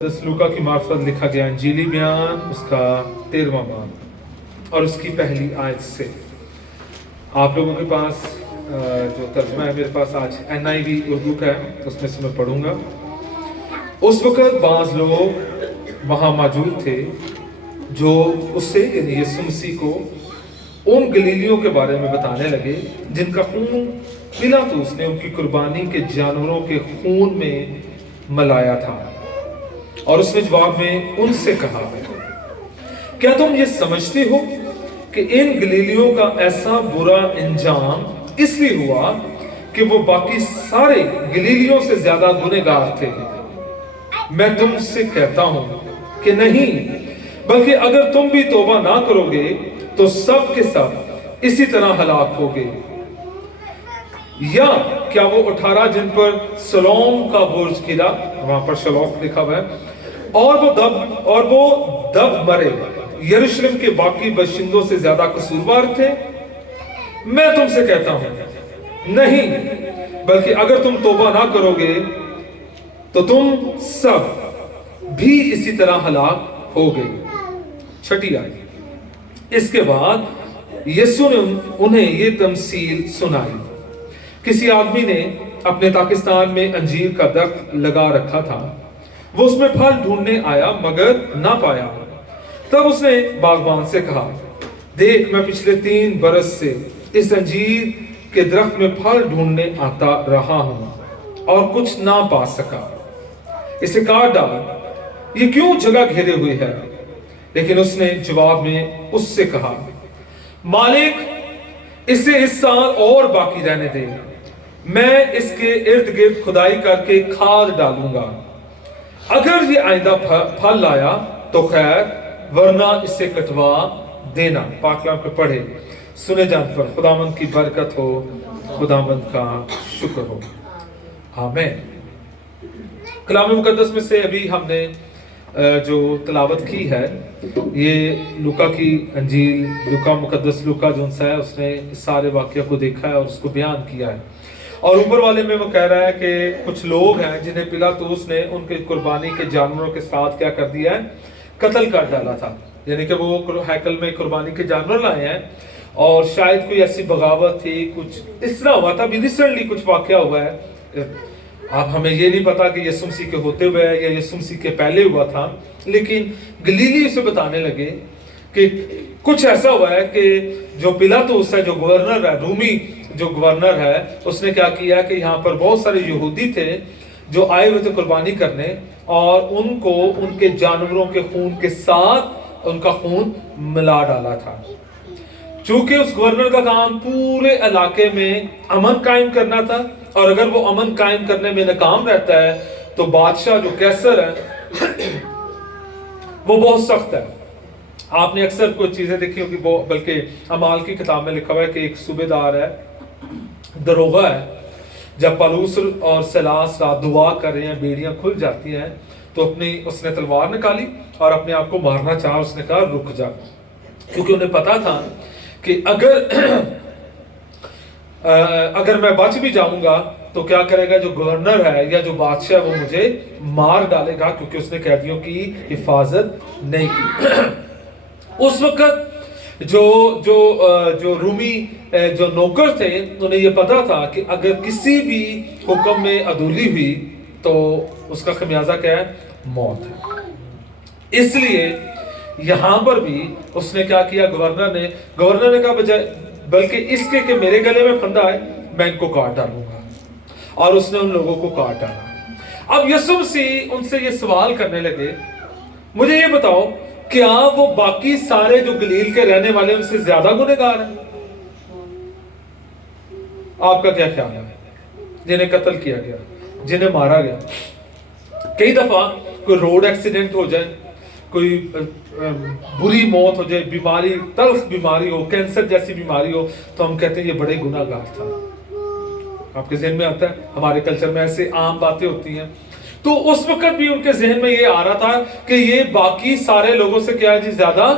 लूका की मार्फत लिखा गया इंजीली बयान उसका 13वां बाब और उसकी पहली आयत से। आप लोगों के पास जो तर्जुमा है मेरे पास आज NIV उर्दू का है, तो उसमें से मैं पढ़ूंगा। उस वक़्त बाज़ लोग वहाँ मौजूद थे जो उससे यानी यीशु मसीह को उन गलीलियों के बारे में बताने लगे जिनका खून पिलातुस ने उनकी कुर्बानी के जानवरों के खून में मिलाया था। और उसने जवाब में उनसे कहा, क्या तुम ये समझते हो कि इन गलीलियों का ऐसा बुरा अंजाम इसलिए हुआ कि वो बाकी सारे गलीलियों से ज्यादा गुनहगार थे? मैं तुमसे कहता हूं कि नहीं, बल्कि अगर तुम भी तौबा ना करोगे तो सब के सब इसी तरह हलाक होगे। या क्या वो 18 जिन पर सलोम का बुर्ज गिरा, वहां पर शलोम लिखा हुआ है, और वो दब मरे, यरूशलेम के बाकी बशिंदों से ज्यादा कसूरवार थे? मैं तुमसे कहता हूं नहीं, बल्कि अगर तुम तौबा ना करोगे तो तुम सब भी इसी तरह हलाक होगे। छठी आयत। इसके बाद यीशु ने उन्हें ये तमसील सुनाई। किसी आदमी ने अपने पाकिस्तान में अंजीर का दरख्त लगा रखा था। वो उसमें फल ढूंढने आया मगर ना पाया। तब उसने बागबान से कहा, देख, मैं पिछले 3 बरस से इस अंजीर के दरख्त में फल ढूंढने आता रहा हूं और कुछ ना पा सका। इसे काट डाल, ये क्यों जगह घेरे हुई है? लेकिन उसने जवाब में उससे कहा, मालिक, इसे इस साल और बाकी रहने दे, मैं इसके इर्द गिर्द खुदाई करके खाद डालूंगा। अगर ये आइंदा फल लाया तो खैर, वरना इसे कटवा देना। पाक कलाम को पढ़े सुने जान पर खुदावंद की बरकत हो, खुदावंद का शुक्र हो, आमीन। कलाम मुकद्दस में से अभी हमने जो तिलावत की है, ये लूका की अंजील, लूका मुकद्दस लूका जो है उसने सारे वाक़या को देखा है और उसको बयान किया है। और ऊपर वाले में वो कह रहा है कि कुछ लोग हैं जिन्हें पिलातुस ने उनके कुर्बानी के जानवरों के साथ क्या कर दिया है, कत्ल कर डाला था। यानी कि वो हैकल में कुर्बानी के जानवर लाए हैं और शायद कोई ऐसी बगावत थी, कुछ इस तरह हुआ था, रिसेंटली कुछ वाकया हुआ है। अब हमें ये नहीं पता कि यीशु मसीह के होते हुए या यीशु मसीह के पहले हुआ था, लेकिन गलीली उसे बताने लगे कि कुछ ऐसा हुआ है कि जो पिलातुस है, जो गवर्नर है, रूमी जो गवर्नर है, उसने क्या किया कि यहाँ पर बहुत सारे यहूदी थे जो आए हुए थे कुर्बानी करने, और उनको उनके जानवरों के खून के साथ उनका खून मिला डाला था। चूंकि उस गवर्नर का काम पूरे इलाके में अमन कायम करना था, और अगर वो अमन कायम करने में नाकाम रहता है तो बादशाह जो कैसर है वो बहुत सख्त है। आपने अक्सर कुछ चीजें देखी होगी, वो बल्कि अमाल की किताब में लिखा हुआ है कि एक सूबेदार है, दरोगा है, जब पलूस और सलास रात दुआ कर रहे हैं, बेड़ियां खुल जाती हैं, तो उसने तलवार निकाली और अपने आप को मारना चाहा। उसने कहा रुक जा, क्योंकि उन्हें पता था कि अगर मैं बच भी जाऊंगा तो क्या करेगा जो गवर्नर है या जो बादशाह है वो मुझे मार डालेगा, क्योंकि उसने कैदियों की हिफाजत नहीं की। उस वक्त जो रूमी जो नौकर थे, उन्हें ये पता था कि अगर किसी भी हुक्म में अदूली हुई तो उसका खमियाजा क्या है, मौत है। इसलिए यहां पर भी उसने क्या किया, गवर्नर ने कहा बजाय बल्कि इसके कि मेरे गले में फंदा है, मैं इनको काट डालूंगा, और उसने उन लोगों को काट डाला। अब यीशु मसीह उनसे ये सवाल करने लगे, मुझे ये बताओ, क्या वो बाकी सारे जो गलील के रहने वाले उनसे ज्यादा गुनहगार हैं? आपका क्या ख्याल है? जिन्हें कत्ल किया गया, जिन्हें मारा गया, कई दफा कोई रोड एक्सीडेंट हो जाए, कोई बुरी मौत हो जाए, बीमारी, तल्ख बीमारी हो, कैंसर जैसी बीमारी हो, तो हम कहते हैं ये बड़े गुनाहगार था। आपके ज़हन में आता है, हमारे कल्चर में ऐसे आम बातें होती हैं। तो उस वक्त भी उनके जहन में ये आ रहा था कि ये बाकी सारे लोगों से क्या है जी, ज्यादा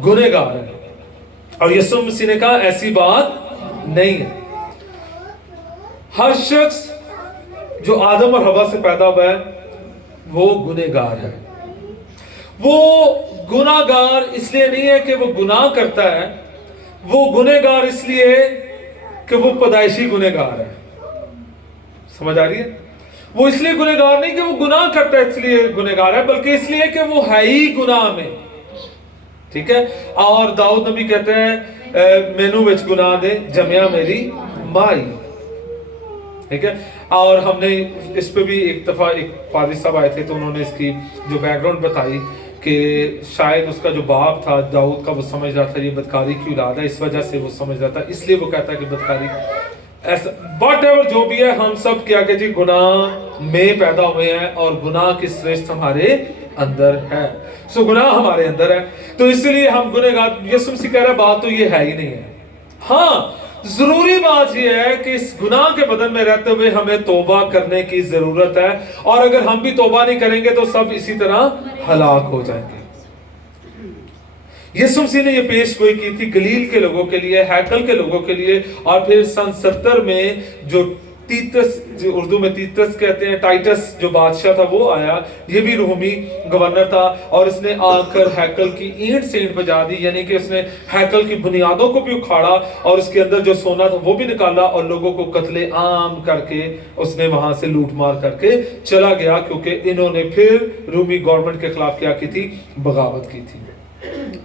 गुनहगार है। और यीशु मसीह ने कहा ऐसी बात नहीं है। हर शख्स जो आदम और हवा से पैदा हुआ है वो गुनहगार है। वो गुनाहगार इसलिए नहीं है कि वो गुनाह करता है, वो गुनहगार इसलिए कि वो पैदाइशी गुनहगार है। समझ आ रही है? वो इसलिए गुनहगार नहीं कि वो गुनाह करता है इसलिए गुनहगार है, बल्कि इसलिए कि वो है ही गुनाह में। ठीक है। और दाऊद नबी कहते हैं मैनू विच गुनाह दे जमिया मेरी माई। ठीक है। और हमने इस पे भी एक दफा एक पादरी साहब आए थे, तो उन्होंने इसकी जो बैकग्राउंड बताई कि शायद उसका जो बाप था दाऊद का, वो समझ रहा था ये बदकारी की औलाद है, इस वजह से वो समझ रहा था, इसलिए वो कहता है कि बदकारी ऐसा वट एवर जो भी है, हम सब क्या कि जी गुनाह में पैदा हुए हैं और गुनाह की श्रेष्ठ हमारे अंदर है। सो गुनाह हमारे अंदर है, तो इसलिए हम गुनहगार। यीशु मसीह कह रहा है बात तो ये है ही नहीं है। हाँ, जरूरी बात यह है कि इस गुनाह के बदन में रहते हुए हमें तौबा करने की जरूरत है, और अगर हम भी तौबा नहीं करेंगे तो सब इसी तरह हलाक हो जाएंगे। यीशु मसीह ने यह पेश गोई की थी गलील के लोगों के लिए, हैकल के लोगों के लिए, और फिर सन 70 में जो तीतस, जो उर्दू में तीतस कहते हैं, टाइटस जो बादशाह था वो आया, ये भी रोमी गवर्नर था, और इसने आकर हैकल की ईंट से ईंट बजा दी, यानी कि उसने हैकल की बुनियादों को भी उखाड़ा और उसके अंदर जो सोना था वो भी निकाला, और लोगों को कत्ले आम करके उसने वहां से लूट मार करके चला गया, क्योंकि इन्होंने फिर रोमी गवर्नमेंट के खिलाफ क्या की थी? बगावत की थी।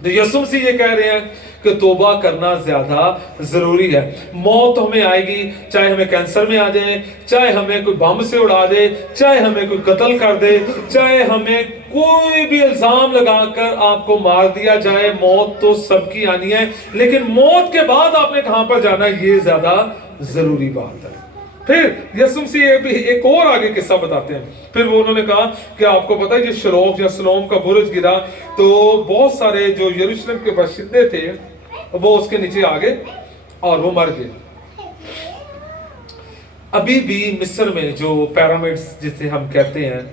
तो यीशु मसीह ये कह रहे हैं कि तौबा करना ज्यादा जरूरी है। मौत हमें आएगी, चाहे हमें कैंसर में आ जाए, चाहे हमें कोई बम से उड़ा दे, चाहे हमें कोई कत्ल कर दे, चाहे हमें कोई भी इल्जाम लगाकर आपको मार दिया जाए, मौत तो सबकी आनी है, लेकिन मौत के बाद आपने कहां पर जाना, ये ज्यादा जरूरी बात है। फिर यीशु मसीह एक और आगे किस्सा बताते हैं। फिर वो उन्होंने कहा कि आपको पता है, ये शलोम या सलोम का बुर्ज गिरा, तो बहुत सारे जो यरूशलेम के बाशिंदे थे वो उसके नीचे आ गए और वो मर गए। अभी भी मिस्र में जो पिरामिड्स जिसे हम कहते हैं,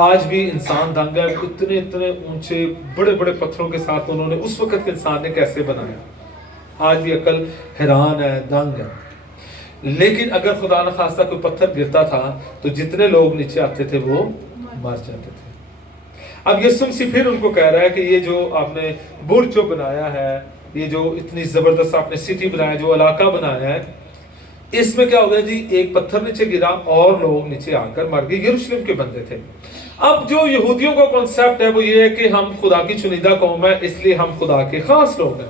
आज भी इंसान दंग है, इतने इतने ऊंचे बड़े बड़े पत्थरों के साथ उन्होंने उस वक्त के इंसान ने कैसे बनाया। आज भी अकल हैरान है, दंग है। लेकिन अगर खुदा न खास्ता कोई पत्थर गिरता था तो जितने लोग नीचे आते थे वो मर जाते थे। अब यीशु मसीह फिर उनको कह रहा है कि ये जो आपने बुर्ज जो बनाया है, ये जो इतनी जबरदस्त आपने सिटी बनाया, जो इलाका बनाया है, इसमें क्या हो गया जी? एक पत्थर नीचे गिरा और लोग नीचे आकर मर गए, यरूशलेम के बंदे थे। अब जो यहूदियों का कॉन्सेप्ट है वो ये है कि हम खुदा की चुनिंदा कौम है, इसलिए हम खुदा के खास लोग हैं।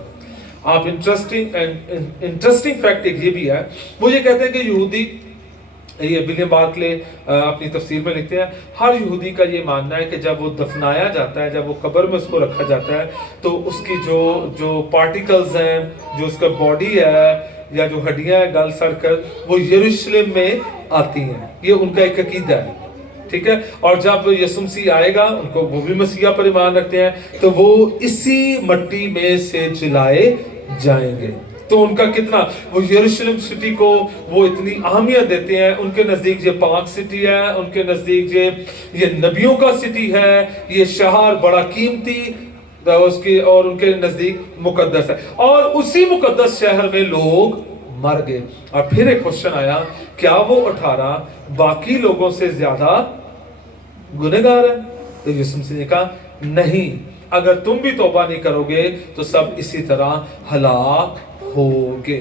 आप इंटरेस्टिंग फैक्ट एक ये भी है, वो ये कहते हैं कि यहूदी, ये विलियम बार्कले अपनी तफसीर में लिखते हैं, हर यहूदी का ये मानना है कि जब वो दफनाया जाता है, जब वो कब्र में उसको रखा जाता है, तो उसकी जो पार्टिकल्स हैं, जो उसका बॉडी है या जो हड्डियां हैं, गल सड़कर, वो यरूशलेम में आती हैं। ये उनका एक अकीदा है। ठीक है। और जब यीशु मसीह आएगा, उनको वो भी मसीहा पर ईमान रखते हैं, तो वो इसी मट्टी में से जिलाए जाएंगे। तो उनका कितना, वो यरूशलेम सिटी को वो इतनी अहमियत देते हैं। उनके नजदीक ये पाक सिटी है, उनके नजदीक ये नबियों का सिटी है, ये शहर बड़ा कीमती उसकी, और उनके नजदीक मुकद्दस है, और उसी मुकद्दस शहर में लोग मर गए। और फिर एक क्वेश्चन आया, क्या वो 18 बाकी लोगों से ज्यादा गुनहगार है? तो यीशु मसीह ने कहा नहीं, अगर तुम भी तौबा नहीं करोगे तो सब इसी तरह हलाक होगे।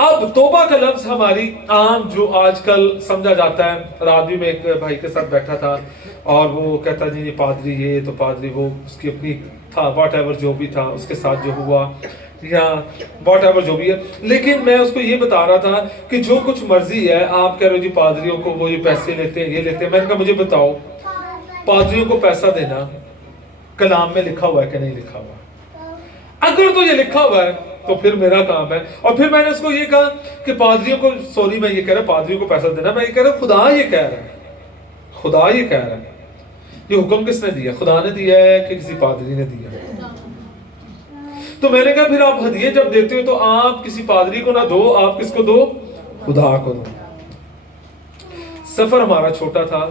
अब तौबा का लफ्ज हमारी आम जो आजकल समझा जाता है, रात भी मैं एक भाई के साथ बैठा था और वो कहता जी ये पादरी, ये तो पादरी, वो उसकी अपनी था, वॉट एवर जो भी था उसके साथ जो हुआ, या वॉट एवर जो भी है। लेकिन मैं उसको ये बता रहा था कि जो कुछ मर्जी है, आप कह रहे हो जी पादरियों को वो ये पैसे लेते हैं, ये लेते हैं। मैंने कहा मुझे बताओ, पादरियों को पैसा देना कलाम में लिखा हुआ है कि नहीं लिखा हुआ? अगर तो ये लिखा हुआ है तो फिर मेरा काम है। और फिर मैंने उसको ये कहा कि पादरियों को, सॉरी मैं ये कह रहा पादरियों को पैसा देना, मैं ये कह रहा खुदा ये कह रहा है, खुदा ये कह रहा है। ये हुक्म किसने दिया? खुदा ने दिया है कि किसी पादरी ने दिया? तो मैंने कहा फिर आप हदिये जब देते हो तो आप किसी पादरी को ना दो, आप किसको दो? खुदा को दो। सफर हमारा छोटा था,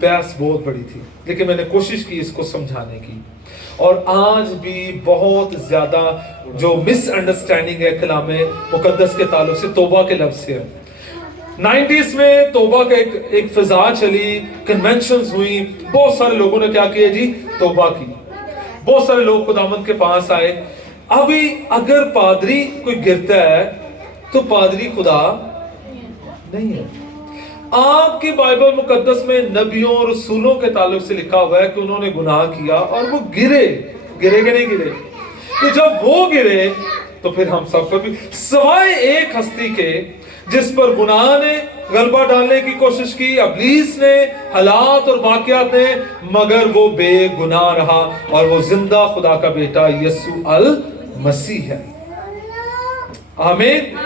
प्यास बहुत बड़ी थी, लेकिन मैंने कोशिश की इसको समझाने की। और आज भी बहुत ज्यादा जो मिसअंडरस्टैंडिंग है कलाम मुकद्दस के ताल्लुक से, तौबा के लफ्ज से है। 90s में तौबा का एक फिजा चली, कन्वेंशंस हुई, बहुत सारे लोगों ने क्या किया जी, तौबा की। बहुत सारे लोग खुदावंद के पास आए। अभी अगर पादरी कोई गिरता है तो पादरी खुदा नहीं है। आपकी बाइबल मुकद्दस में नबियों और रसूलों के ताल्लुक से लिखा हुआ है कि उन्होंने गुनाह किया और वो गिरे कि नहीं गिरे। तो जब वो गिरे तो फिर हम सब पर भी, सवाए एक हस्ती के जिस पर गुनाह ने गलबा डालने की कोशिश की, इब्लीस ने, हालात और वाकयात ने, मगर वो बेगुनाह रहा और वो जिंदा खुदा का बेटा यीशु अल मसीह है। आमीन।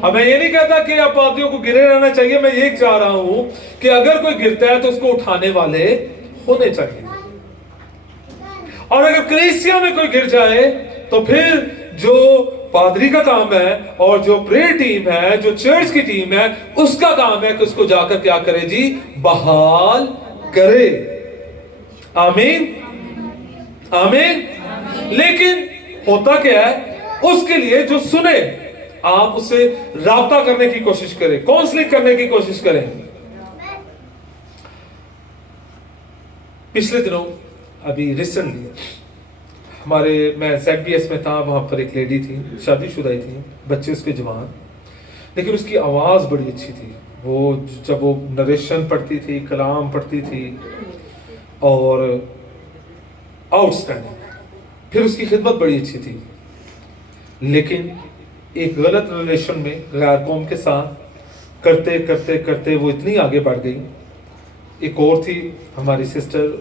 अब मैं ये नहीं कहता कि आप पादरियों को गिरे रहना चाहिए, मैं ये चाह रहा हूं कि अगर कोई गिरता है तो उसको उठाने वाले होने चाहिए। और अगर कलीसिया में कोई गिर जाए तो फिर जो पादरी का काम है और जो प्रेयर टीम है, जो चर्च की टीम है, उसका काम है कि उसको जाकर क्या करे जी, बहाल करे। आमीन आमीन। लेकिन होता क्या है, उसके लिए जो सुने आप उससे राब्ता करने की कोशिश करें, काउंसलिंग करने की कोशिश करें। पिछले दिनों अभी रिसेंटली मैं ZBS में था, वहां पर एक लेडी थी, शादीशुदा थी, बच्चे उसके जवान, लेकिन उसकी आवाज बड़ी अच्छी थी। वो जब वो नरेशन पढ़ती थी, कलाम पढ़ती थी और आउटस्टैंडिंग, फिर उसकी खिदमत बड़ी अच्छी थी। लेकिन एक गलत रिलेशन में गैर कौम के साथ करते करते करते वो इतनी आगे बढ़ गई। एक और थी हमारी सिस्टर,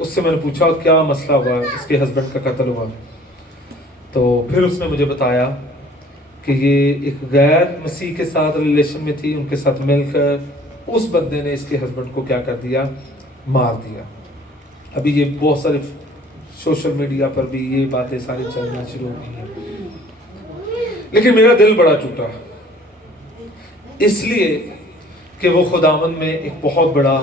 उससे मैंने पूछा क्या मसला हुआ, उसके हस्बैंड का कत्ल हुआ। तो फिर उसने मुझे बताया कि ये एक गैर मसीह के साथ रिलेशन में थी, उनके साथ मिलकर उस बंदे ने इसके हस्बैंड को क्या कर दिया, मार दिया। अभी ये बहुत सारे सोशल मीडिया पर भी ये बातें सारी चलना शुरू हो गई हैं। लेकिन मेरा दिल बड़ा टूटा, इसलिए कि वो खुदावंद में एक बहुत बड़ा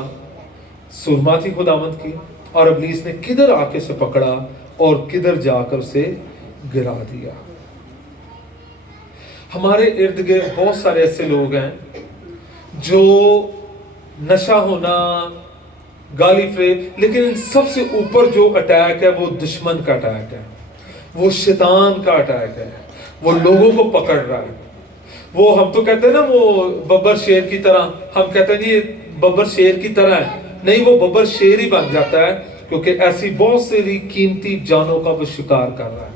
सुरमा थी खुदावंद की, और इब्लीस ने किधर आके से पकड़ा और किधर जाकर उसे गिरा दिया। हमारे इर्द गिर्द बहुत सारे ऐसे लोग हैं जो नशा होना, गाली फ्रेब, लेकिन इन सबसे ऊपर जो अटैक है वो दुश्मन का अटैक है, वो शैतान का अटैक है, वो लोगों को पकड़ रहा है। वो हम तो कहते हैं ना वो बब्बर शेर की तरह, हम कहते हैं ये बब्बर शेर की तरह है, नहीं, वो बब्बर शेर ही बन जाता है, क्योंकि ऐसी बहुत सारी कीमती जानों का वो शिकार कर रहा है।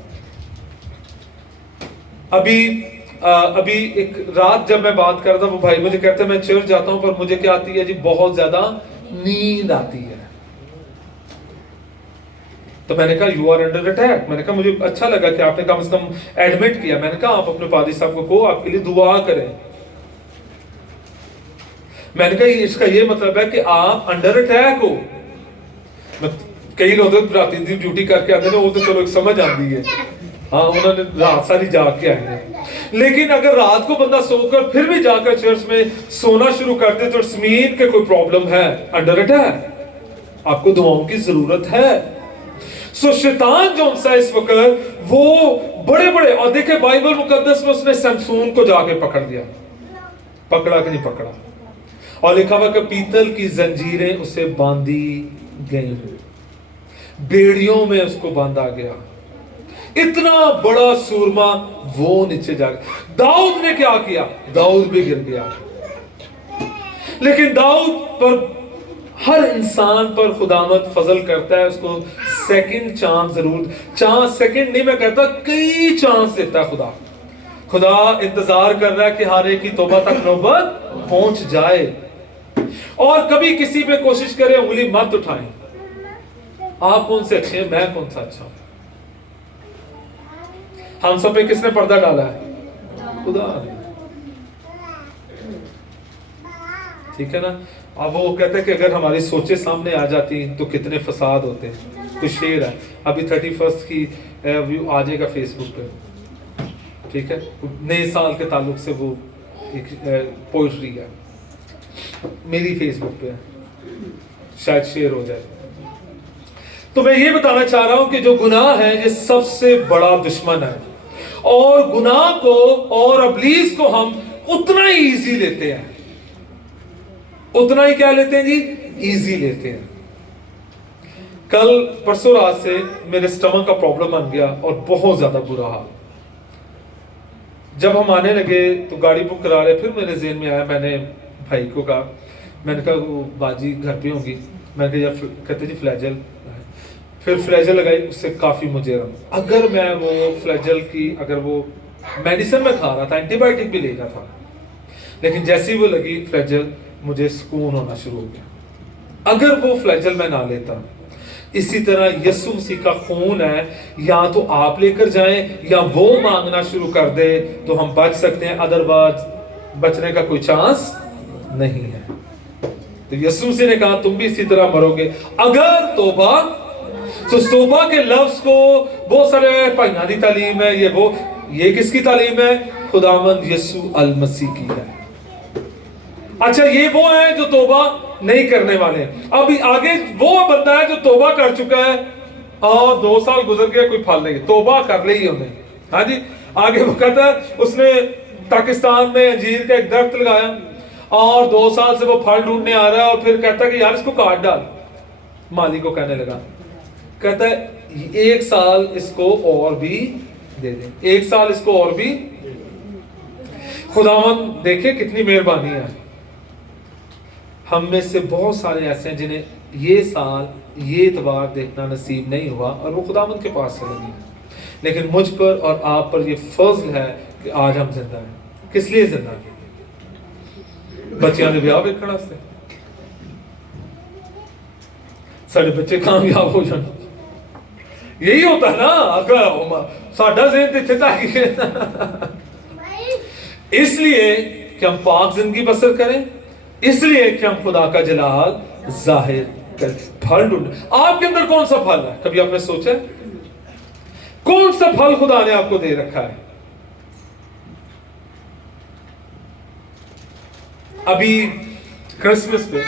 अभी एक रात जब मैं बात कर रहा था, वो भाई मुझे कहते हैं मैं चर्च जाता हूं पर मुझे क्या आती है जी, बहुत ज्यादा नींद आती है। तो मैंने कहा यू आर अंडर अटैक। मैंने कहा मुझे अच्छा लगा कि आपने कम से कम एडमिट किया। मैंने कहा आप अपने पादी साहब को कहो आपके लिए दुआ करें। मैंने कहा इसका ये मतलब है कि आप अंडर अटैक हो। कई लोग रात दिन ड्यूटी करके आते हैं, वो तो चलो एक समझ आती है, हाँ उन्होंने रात सारी जाग के आए हैं। लेकिन अगर रात को बंदा सोकर फिर भी जाकर चर्च में सोना शुरू कर दे तो इट्स मीन कि कोई प्रॉब्लम है, अंडर अटैक, आपको दुआओं की जरूरत है। सो शैतान जो सा इस वक्त वो बड़े बड़े, और देखे बाइबल मुकद्दस में उसने समसून को जाके पकड़ दिया, पकड़ा कि नहीं पकड़ा, और लिखा हुआ कि पीतल की जंजीरें उसे बांधी गई, बेड़ियों में उसको बांधा गया। इतना बड़ा सूरमा वो नीचे जा गया। दाऊद ने क्या किया, दाऊद भी गिर गया। लेकिन दाऊद पर, हर इंसान पर खुदावंद फजल करता है, उसको सेकंड चांस जरूर, चांस सेकंड नहीं मैं कहता, कई चांस देता है खुदा इंतजार कर रहा है कि हर एक की तौबा तक नौबत पहुंच जाए। और कभी किसी पे कोशिश करें उंगली मत उठाएं, आप कौन से अच्छे हैं, मैं कौन सा अच्छा हूं। हम सब पे किसने पर्दा डाला है, खुदा ने, ठीक है ना। अब वो कहते हैं कि अगर हमारी सोचें सामने आ जाती तो कितने फसाद होते हैं। कुछ शेर है, अभी 31 की व्यू आ जाएगा फेसबुक पे, ठीक है, नए साल के ताल्लुक से वो एक पोइट्री है मेरी फेसबुक पे, शायद शेयर हो जाए। तो मैं ये बताना चाह रहा हूं कि जो गुनाह है ये सबसे बड़ा दुश्मन है, और गुनाह को और इब्लीस को हम उतना ही इजी लेते हैं। उतना ही क्या लेते हैं जी, इजी लेते हैं। कल परसों रात से मेरे स्टमक का प्रॉब्लम बन गया और बहुत ज्यादा बुरा हाल। जब हम आने लगे तो गाड़ी बुक करा रहे, फिर मेरे ज़हन में आया, मैंने भाई को कहा, मैंने कहा वो बाजी घर पे होंगी, मैंने कहा यार, कहते जी फ्लैजल, फिर फ्लैजल लगाई, उससे काफ़ी मुझे आराम। अगर मैं वो फ्लैजल की, अगर वो मेडिसिन में खा रहा था, एंटीबायोटिक भी ले रहा था, लेकिन जैसे ही वो लगी फ्लैजल, मुझे सुकून होना शुरू हो गया। अगर वो फ्लैजल मैं ना लेता, इसी तरह यीशु मसीह का खून है, या तो आप लेकर जाएं या वो मांगना शुरू कर दे तो हम बच सकते हैं, अदरवाइज बचने का कोई चांस नहीं है। तो यीशु मसीह ने कहा तुम भी इसी तरह मरोगे अगर तौबा। तो तौबा के लफ्ज को बहुत सारे भाइयों की तालीम है, ये किसकी तालीम है? खुदावंद यीशु अल मसीह की है। अच्छा, ये वो है जो तौबा नहीं करने वाले। अभी आगे वो बंदा है जो तौबा कर चुका है और 2 साल गुजर गया, कोई फल नहीं, तौबा कर ली उन्हें। हाँ जी, आगे वो कहता है उसने पाकिस्तान में अंजीर का एक दरख्त लगाया और 2 साल से वो फल ढूंढने आ रहा है, और फिर कहता है कि यार इसको काट डाल। माली को कहने लगा, कहता है 1 साल इसको और भी दे दे, 1 साल इसको और भी। खुदावंद देखे कितनी मेहरबानी है। हम में से बहुत सारे ऐसे हैं जिन्हें ये साल, ये इतवार देखना नसीब नहीं हुआ और वो खुदावंद के पास चले गए, लेकिन मुझ पर और आप पर ये फजल है कि आज हम जिंदा हैं। किस लिए जिंदा हैं? बच्चियां ने ब्याह वेखण वास्ते, साडे बच्चे कामयाब हो जाए, यही होता है ना। अगर साडा ज़हन इत्थे तक इसलिए कि हम पाक जिंदगी बसर करें, इसलिए कि हम खुदा का जलाल जाहिर करें। फल ढूंढ, आपके अंदर कौन सा फल है? कभी आपने सोचा कौन सा फल खुदा ने आपको दे रखा है? अभी क्रिसमस पे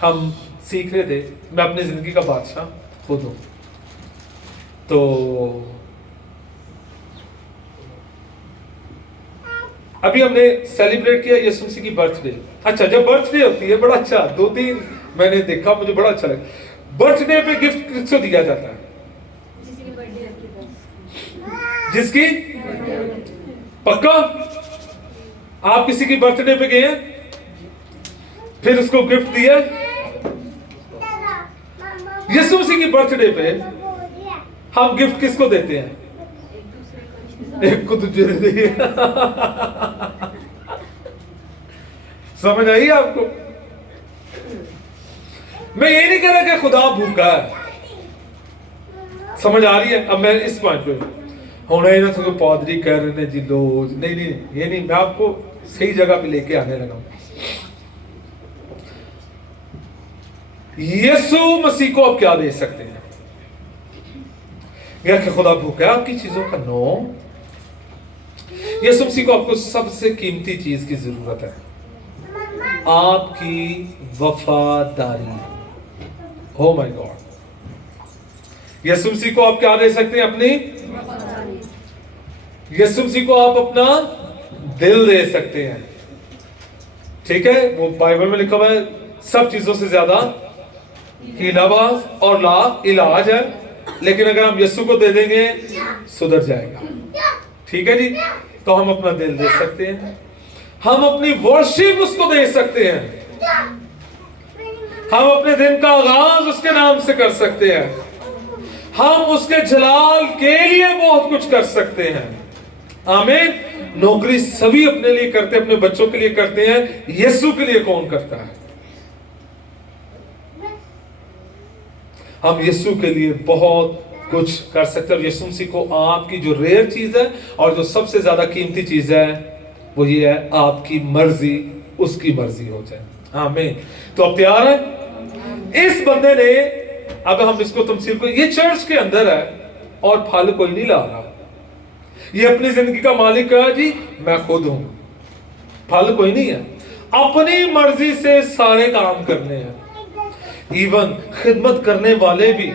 हम सीख रहे थे, मैं अपनी जिंदगी का बादशाह खुद हूं, तो अभी हमने सेलिब्रेट किया यीशु मसीह की बर्थडे। अच्छा, जब बर्थडे होती है बड़ा अच्छा, 2-3 मैंने देखा, मुझे बड़ा अच्छा लगा। बर्थडे पे गिफ्ट किसको दिया जाता है? जिसकी पक्का आप किसी की बर्थडे पे गए हैं फिर उसको गिफ्ट दिया? यीशु मसीह की बर्थडे पे हम गिफ्ट किसको देते हैं? एक को दूसरे देंगे। समझ आई आपको? मैं ये नहीं कह रहा कि खुदा भूखा है, समझ आ रही है? अब मैं इस पॉइंट पे होना ही ना, तो पादरी कह रहे हैं जी लो, नहीं नहीं, ये नहीं, मैं आपको सही जगह पे लेके आने लगा हूं। यीशु मसीह को आप क्या दे सकते हैं? या कि खुदा भूखा है आपकी चीजों का? नो, यीशु मसीह को आपको सबसे कीमती चीज की जरूरत है, आपकी वफादारी। ओ माय गॉड, यीशु मसीह को आप क्या दे सकते हैं? अपनी यीशु मसीह को आप अपना दिल दे सकते हैं। ठीक है, वो बाइबल में लिखा हुआ है सब चीजों से ज्यादा हीलाबाज और ला इलाज है, लेकिन अगर हम यीशु को दे देंगे सुधर जाएगा। ठीक है जी, तो हम अपना दिल दे सकते हैं, हम अपनी वर्शिप उसको दे सकते हैं, हम अपने दिन का आगाज उसके नाम से कर सकते हैं, हम उसके जलाल के लिए बहुत कुछ कर सकते हैं। आमीन। नौकरी सभी अपने लिए करते हैं, अपने बच्चों के लिए करते हैं, यीशु के लिए कौन करता है? हम यीशु के लिए बहुत कुछ कर सकते हैं। और यीशु मसीह को आपकी जो रेयर चीज है और जो सबसे ज्यादा कीमती चीज है वो ये है, आपकी मर्जी उसकी मर्जी हो जाए। आमीन। तो अब तैयार है? इस बंदे ने, अब हम इसको तमसील को, ये चर्च के अंदर है और फल कोई नहीं ला रहा, ये अपनी जिंदगी का मालिक है जी, मैं खुद हूं, फल कोई नहीं है, अपनी मर्जी से सारे काम करने हैं, इवन खिदमत करने वाले भी,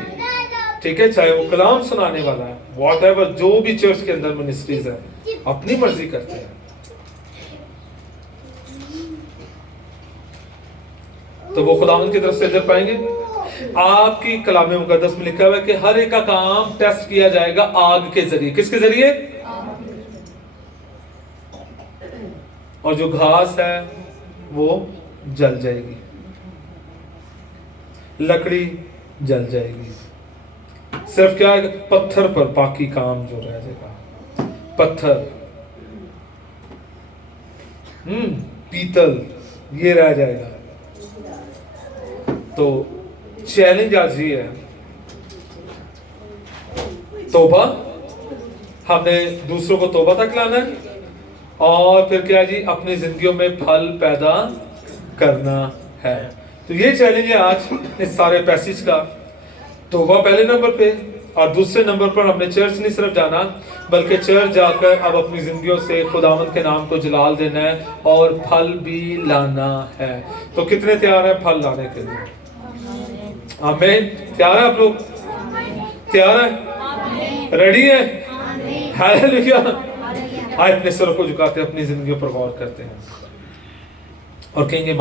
ठीक है, चाहे वो कलाम सुनाने वाला है, व्हाटएवर, जो भी चर्च के अंदर मिनिस्ट्रीज है, अपनी मर्जी करते हैं। تو وہ خداوند کی طرف سے اجر پائیں گے. آپ کی کلام مقدس میں لکھا ہوا ہے کہ ہر ایک کا کام ٹیسٹ کیا جائے گا آگ کے ذریعے. کس کے ذریعے؟ اور جو گھاس ہے وہ جل جائے گی, لکڑی جل جائے گی. صرف کیا ہے, پتھر پر باقی کام جو رہ جائے گا. پتھر, پیتل, یہ رہ جائے گا. تو چیلنج آج یہ ہے, توبہ, ہم نے دوسروں کو توبہ تک لانا ہے, اور پھر کیا جی, اپنی زندگیوں میں پھل پیدا کرنا ہے. تو یہ چیلنج ہے آج اس سارے پیسیج کا. توبہ پہلے نمبر پہ, اور دوسرے نمبر پر ہم نے چرچ نہیں صرف جانا بلکہ چرچ جا کر اب اپنی زندگیوں سے خداوند کے نام کو جلال دینا ہے اور پھل بھی لانا ہے. تو کتنے تیار ہیں پھل لانے کے لیے؟ آمین. تیار ہیں آپ لوگ؟ تیار ہیں؟ ریڈی ہیں؟ ہاللیلویا. آئے اپنے سروں کو جھکاتے اپنی زندگیوں پر غور کرتے ہیں اور کہیں گے